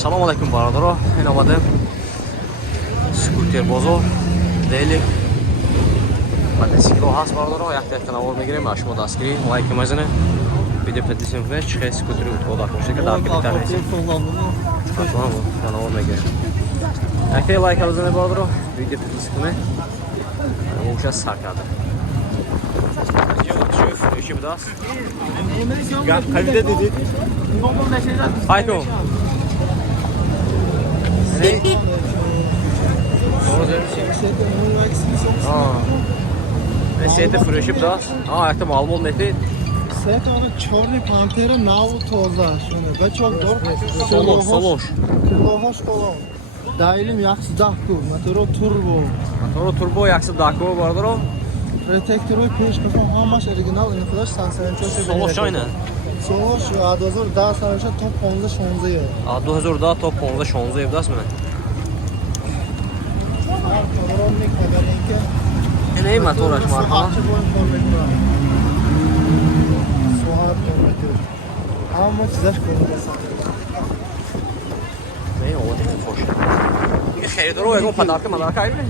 Assalomu alaykum barodaro. Men omadim. Skuter bozor. Deylik. Motosikl has barodaro. Yaxta navor میگیریم. شما دستگیری لایک میزنه. ویدیو پدیسیم فش چه سکوتری اتودا کوشته که در بیشتر نیست. شما نوار میگیریم. اگه لایک بزنید barodaro. ویدیو پدیسیم کنه. موشه سر کرده. شوف چی بداست. Kalite dedi. Hayko. Ne? Sete fırışı بداست. Ayakta malum metre. Set abi çorlu pantera nav toza şunu. Ve çok doğru. Soloş. Hoş kolon. Dailim yaxshi dahku. Motor turbo. Motor turbo yaxshi dahku barodaro. Protektoru peş qism hammash original inflash sansaranchosh. Soloş ayna. Solosh 2010 sarocha top 15-16. 2010 top 15-16 بداست من. Ne motor var ha? Ama çizer koyuyorsun. Ne o da hoş. Bir xeridor o ego padarka madarka ayı mı?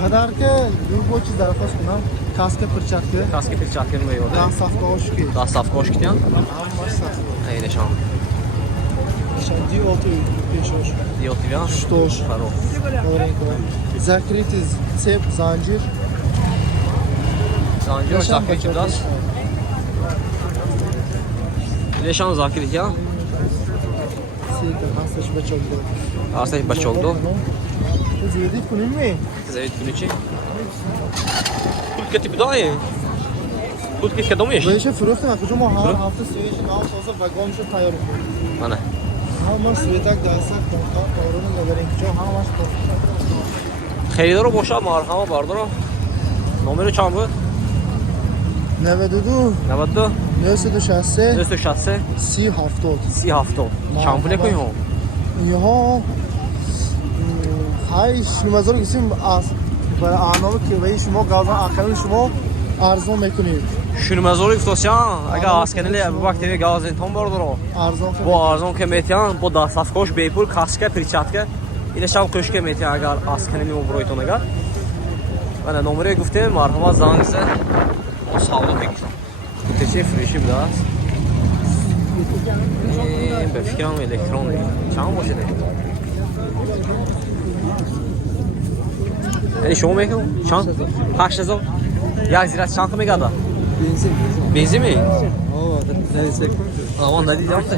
Padarka bu çizer hoş buna. Kaska perçatki. Kaska perçatki mi yok? Da safka hoş ki. Da safka hoş gidiyor. Ama saf. Haydi şan. Şimdi otu peşoş. Diyotiyan. Ştoş. Faro. Orenko. Zakritiz tsep zancir. Zancir zakrit biraz. Leşan zakrit ya. Siktir hastaş bachogdo. Hastaş bachogdo. Zeydik kunun mi? Zeydik kunun Kurtka tipi daha iyi. Kurtka kadar Böyle şey fırıftın akıcı mu her hafta sürecin alt olsa vagon şu tayar. Ana. Ama svetak dersak kontak kavrunu gaberin ki çok hamaş kontak. Xeridor boşa marhama barodaro. Nomeri çam bu? 92 92 960 960 30 30 چند کوی هم یها های شلومزار گسیم از برای آنامه که به شما گازان آخرین شما ارزان میکنید شلومزاری گفتوسیان اگه آسکنلی باکتری گازین تون barodaro ارزان bu arzon که میتیان با دستافکوش بیپول کاسکه پریچاتکه اینش هم خوش که میتیان اگر آسکنلی و برویتون اگر من نمره گفتم مرحبا زنگسه ما ساودا بگیرم تچه فریشی بداست به فکرم الکترون دیگه چند باشه دیگه یعنی شما میکنم چند 8000 یک زیرت چند که میگه دا بنزین می aman da diyeceğim de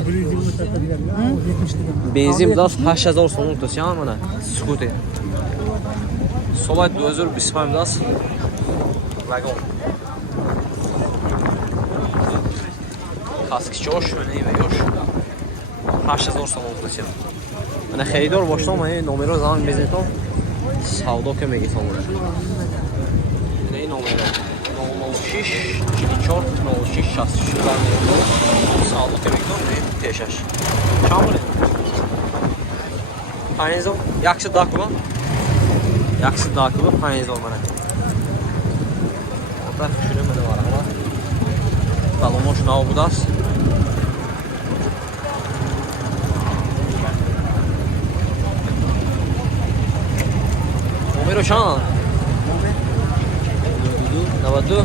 benzin biraz 8000 so'm tutasiyan mana skuter Solay 2025 das vagon kask çoş neyme yoş 8000 so'm tutasiyan mana xeridor boshdan mana nomero zaman meziton savdo که میگی تو مونه این نمره 06 44 06 66 savdo که میگی تو تشش چامونه 5000 yaxshi daklo yaxshi daklo 5000 mana ota shuni mana bor ama balon shunov budas numero chan 92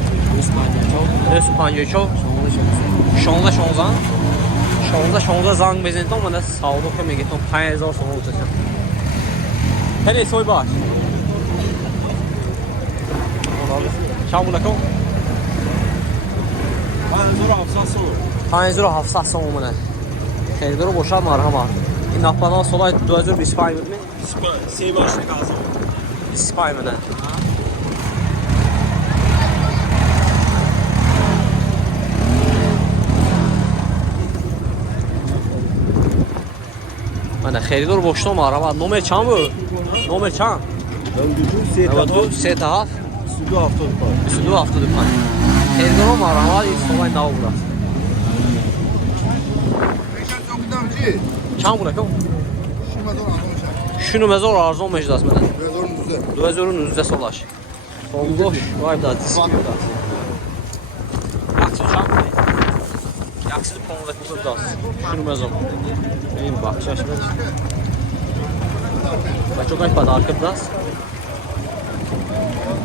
254 16 zang بزنید من ساودو که میگه تو 5000 سوم بتوشم هلی سوی باش چند بوده کن 5700 سوم منه خیلی دارو باشد مرحبا این نقبان سولای 2025 بود می؟ سی باشه کازم 25 منه من خریدار باشم مرحبا نمر چند بود؟ نمر چند؟ 92 3 تا 22 75 خریدار مرحبا این سوای نو بود چند بود کن؟ شنو مزار ارزان میشه دست من 2019 سالش Olgoş, vay da disk gibi da. Yaxşı şamlı. Yaxşı konuda kızım da. Şunu mezon. Benim bakış açım. Бачокаш подарки даст.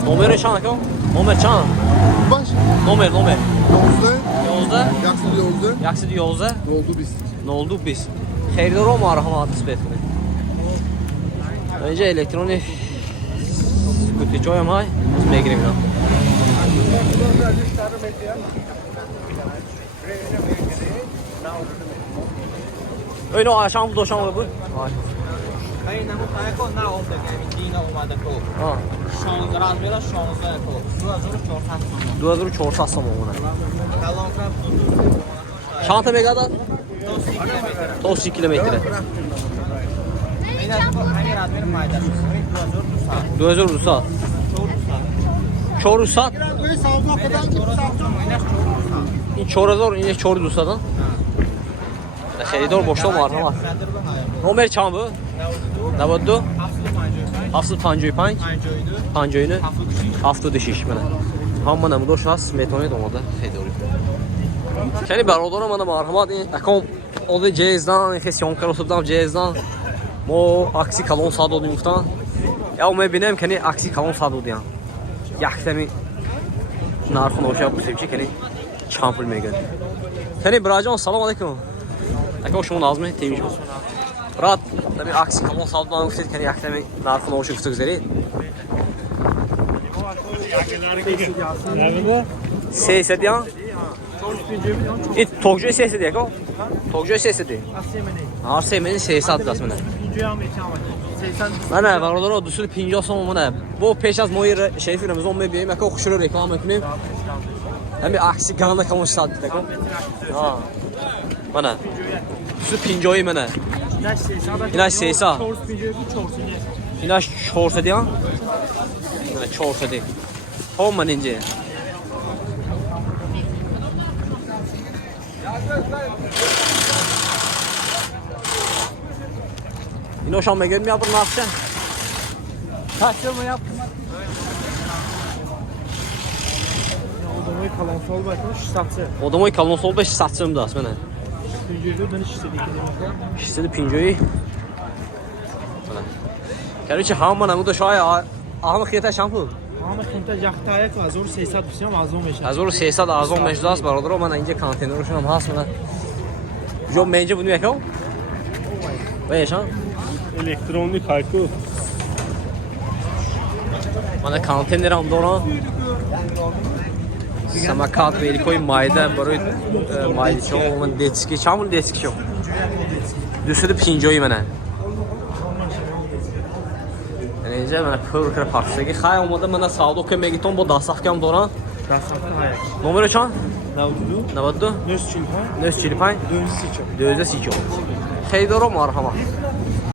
Номер чанд aka? Номер чанд? Baş. Номер. 11. 11. Yaksıdı 11. Yaksidi 11. Ne oldu biz? Ne oldu biz? Xeyrdar o marhamat nisbetini. Önce elektronik skuti çoyam hay. Biz megrim ya. Öyle o aşağı mı doşan bu? Ay. Hey, namo kaya ko na om de kami dina omada ko. Ha. 16 razmera 16 ko. 2400 Duadur çorsa sam ona. Kalon ka Şanta megada 30 kilometre. Ayna ko hani razmera mayda. 2000 rusa. Çor rusa. Böyle savdu o kadar ki این چهار هزار این یک چهار دوست دادن خیلی دار boşta marhamat. Nomer çan bu? 92 755 50 76 منه هم منم دوش هست میتونید اومده خیلی دوری کنی برادرم منم مرحمت این اکام اول جهزدان این خیلی سیام کرد بودم جهزدان ما عکسی کلون ساعت دادیم گفتن یا میبینم کنی عکسی کلون ساعت دادیم یک تمی نرخ نوشا بسیم چی کنی چامپل میگن کنی براجان سلام علیکم اکام شما نازمی تیمیش بود برات تمی عکسی کلون ساعت دادیم گفتید کنی یک تمی نرخ نوشا گفتید گذاری Ses ediyor. Tokyo ses ediyor ko. Tokyo ses ediyor. Arsemenin ses adı aslında. Bana var orada o düşük pinci olsun bana. Bu peş az moyu şey filmimiz on bebeğim ako kuşuru reklam etmeyeyim. Hem bir aksi kanalda kalmış saat ko. Ha. Bana. Düşük pinci oyu bana. İlaç sesa. İlaç çorsa diyor. Bana çorsa diyor. Olman ince. Yine o şambe görmüyor yapın ne yapacaksın? Kaçırma yaptım. Odamı kalan sol bakmış satı. Odamı kalın sol 5 satacağım da aslında. Pinjoyu ben işledik. İşte pinjoyu. Короче hamman amuda şaya ahım xiyata şampu. Ama kunta yakta ayak var. Zor 300 düşünüyorum az 15. 1300 az 15 داست برادر من اینجا کانتینرشون هم هست من جو منجه bunu yakao ve yaşan Elektronik haykı. mana konteyneram دارم самокат великой майда барои майдичо من детский чамун детский шо дусуд пинҷои мана اینجا من پول کر پارسگی خواهی اومده من سعودو که میگیتون با دستخ کم دارم Rasatlı hayak. نمره چند 92. 92 945. 945 434. 234 خیلی دارم مرحمت